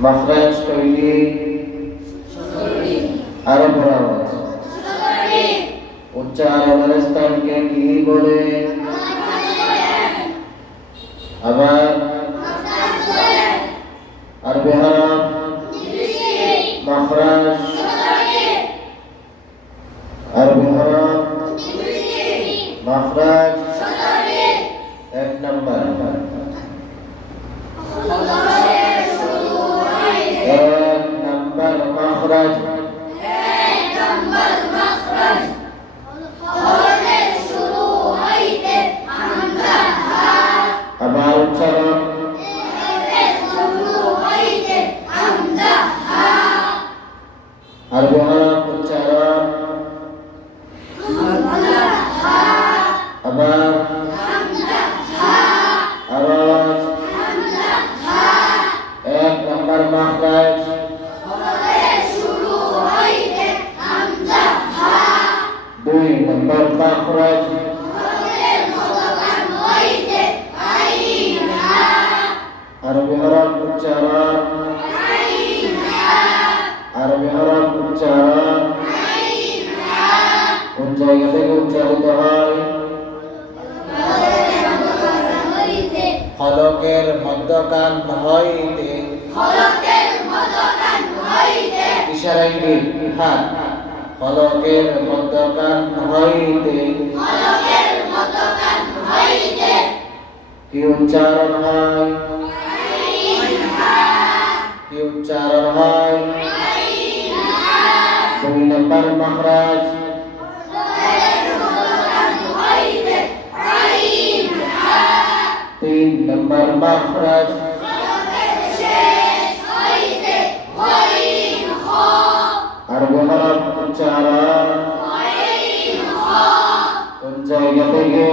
মাখরাজ তৈরি আরো বড় আওয়াজ উচ্চারণের স্থানকে কি বলে? আবার আরবি হরফ মাখরাজ আরবি হরফ মাখরাজ এক নাম্বার মাখরাজ আবার উচ্চারণ আরবি হরফ উচ্চারণ আবার আওয়াজ এক নাম্বার মাখরাজ দুই নাম্বার মাখরাজ আরবি হরফ উচ্চারণ আরবি হরফ উচ্চারণ কোন জায়গা থেকে উচ্চারিত হয়? ফলকের মধ্যখান হইতে ইশারা ইঙ্গিত হাত ফলকের মধ্যখান হইতে কি উচ্চারণ হয়? কি উচ্চারণ হয়? দুই নম্বর মাখরাজ তিন নম্বর মাখরাজ আরবি হরফ উচ্চারণ কোন জায়গা থেকে?